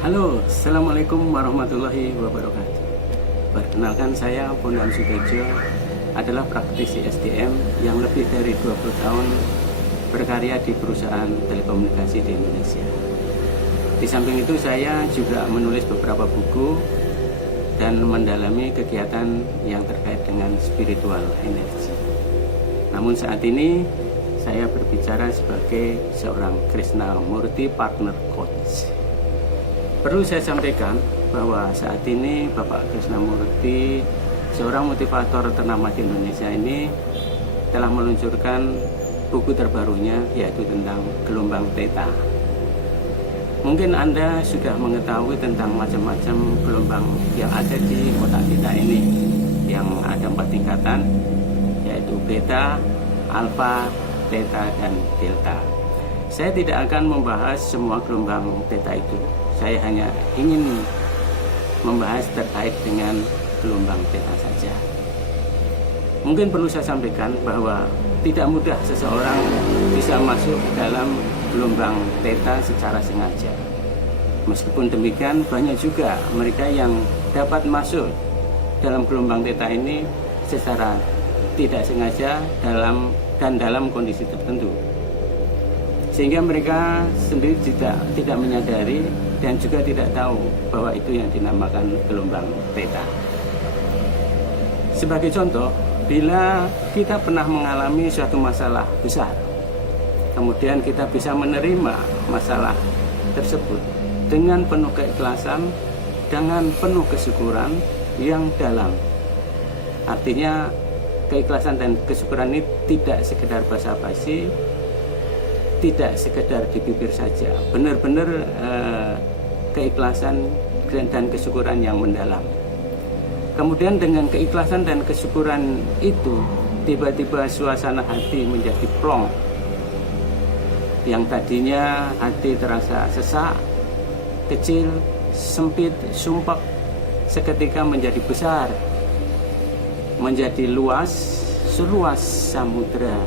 Halo, Assalamualaikum warahmatullahi wabarakatuh. Perkenalkan, saya Bondan Sutejo, adalah praktisi SDM yang lebih dari 20 tahun berkarya di perusahaan telekomunikasi di Indonesia. Di samping itu saya juga menulis beberapa buku dan mendalami kegiatan yang terkait dengan spiritual energy. Namun saat ini saya berbicara sebagai seorang Krishna Murti Partner Coach. Perlu saya sampaikan bahwa saat ini Bapak Krishna Murti, seorang motivator ternama di Indonesia ini, telah meluncurkan buku terbarunya, yaitu tentang gelombang theta. Mungkin Anda sudah mengetahui tentang macam-macam gelombang yang ada di otak kita ini, yang ada 4 tingkatan, yaitu beta, alfa, theta, dan delta. Saya tidak akan membahas semua gelombang theta itu. Saya hanya ingin membahas terkait dengan gelombang theta saja. Mungkin perlu saya sampaikan bahwa tidak mudah seseorang bisa masuk dalam gelombang theta secara sengaja. Meskipun demikian, banyak juga mereka yang dapat masuk dalam gelombang theta ini secara tidak sengaja dalam kondisi tertentu, sehingga mereka sendiri tidak menyadari dan juga tidak tahu bahwa itu yang dinamakan gelombang theta. Sebagai contoh, bila kita pernah mengalami suatu masalah besar, kemudian kita bisa menerima masalah tersebut dengan penuh keikhlasan, dengan penuh kesyukuran yang dalam. Artinya keikhlasan dan kesyukuran ini tidak sekedar basa-basi, tidak sekedar di bibir saja, benar-benar keikhlasan dan kesyukuran yang mendalam. Kemudian dengan keikhlasan dan kesyukuran itu, tiba-tiba suasana hati menjadi plong. Yang tadinya hati terasa sesak, kecil, sempit, sumpek, seketika menjadi besar, menjadi luas, seluas samudera.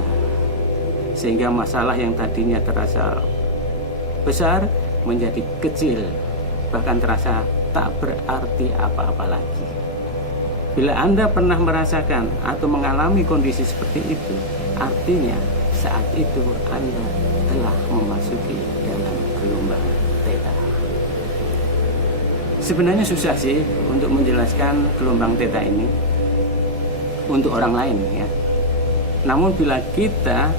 Sehingga masalah yang tadinya terasa besar menjadi kecil, bahkan terasa tak berarti apa-apa lagi. Bila Anda pernah merasakan atau mengalami kondisi seperti itu, artinya saat itu Anda telah memasuki dalam gelombang theta. Sebenarnya susah sih untuk menjelaskan gelombang theta ini untuk orang lain, ya. Namun bila kita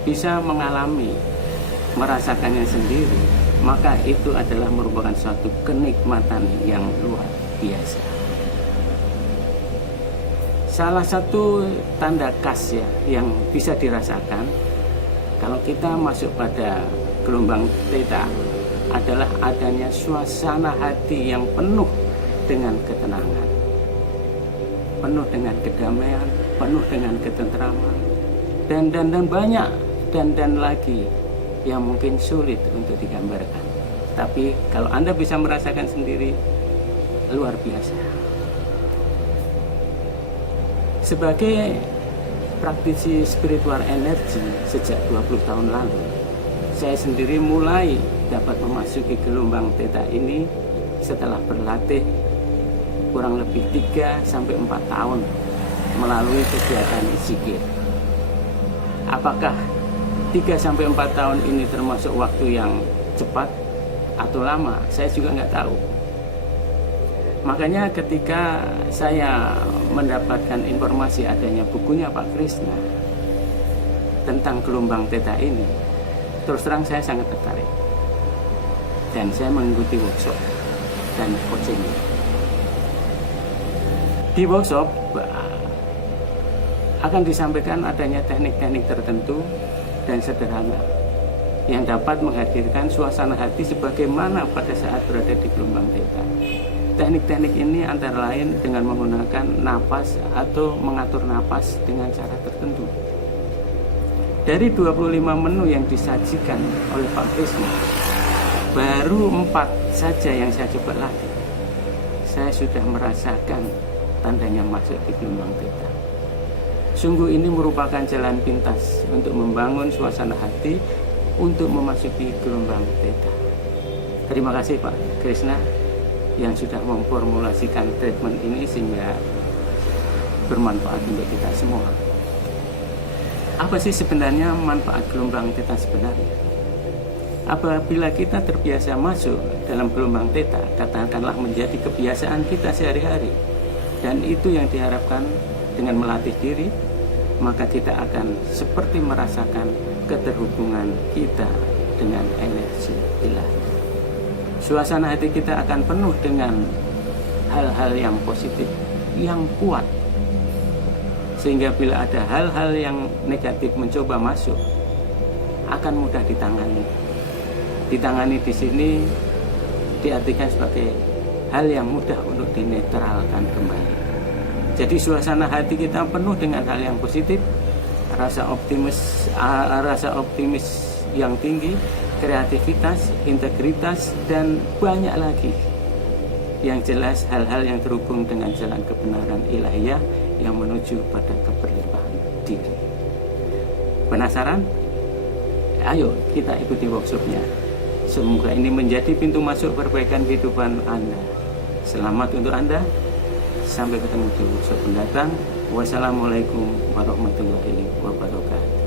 bisa mengalami, merasakannya sendiri, maka itu adalah merupakan suatu kenikmatan yang luar biasa. Salah satu tanda khas yang bisa dirasakan kalau kita masuk pada gelombang theta adalah adanya suasana hati yang penuh dengan ketenangan, penuh dengan kedamaian, penuh dengan ketentraman, dan banyak dan lagi yang mungkin sulit untuk digambarkan. Tapi kalau Anda bisa merasakan sendiri, luar biasa. Sebagai praktisi spiritual energy sejak 20 tahun lalu, saya sendiri mulai dapat memasuki gelombang theta ini setelah berlatih kurang lebih 3-4 tahun melalui kegiatan zikir. Apakah 3-4 tahun ini termasuk waktu yang cepat atau lama? Saya juga nggak tahu. Makanya ketika saya mendapatkan informasi adanya bukunya Pak Krishna tentang gelombang theta ini, terus terang saya sangat tertarik. Dan saya mengikuti workshop dan coaching. Di workshop akan disampaikan adanya teknik-teknik tertentu dan sederhana yang dapat menghadirkan suasana hati sebagaimana pada saat berada di gelombang theta. Teknik-teknik ini antara lain dengan menggunakan napas atau mengatur napas dengan cara tertentu. Dari 25 menu yang disajikan oleh Pak Krishna, baru 4 saja yang saya coba latih. Saya sudah merasakan tandanya masuk di gelombang theta. Sungguh ini merupakan jalan pintas untuk membangun suasana hati untuk memasuki gelombang theta. Terima kasih Pak Krisna yang sudah memformulasikan treatment ini sehingga bermanfaat untuk kita semua. Apa sih sebenarnya manfaat gelombang theta sebenarnya? Apabila kita terbiasa masuk dalam gelombang theta, katakanlah menjadi kebiasaan kita sehari-hari, dan itu yang diharapkan dengan melatih diri, maka kita akan seperti merasakan keterhubungan kita dengan energi ilahi. Suasana hati kita akan penuh dengan hal-hal yang positif, yang kuat, sehingga bila ada hal-hal yang negatif mencoba masuk, akan mudah ditangani. Ditangani di sini diartikan sebagai hal yang mudah untuk dinetralkan kembali. Jadi suasana hati kita penuh dengan hal yang positif, rasa optimis yang tinggi, kreativitas, integritas, dan banyak lagi. Yang jelas hal-hal yang terhubung dengan jalan kebenaran ilahiyah yang menuju pada keberlimpahan diri. Penasaran? Ayo kita ikuti workshopnya. Semoga ini menjadi pintu masuk perbaikan kehidupan Anda. Selamat untuk Anda. Sampai ketemu di workshop mendatang. Wassalamualaikum warahmatullahi wabarakatuh.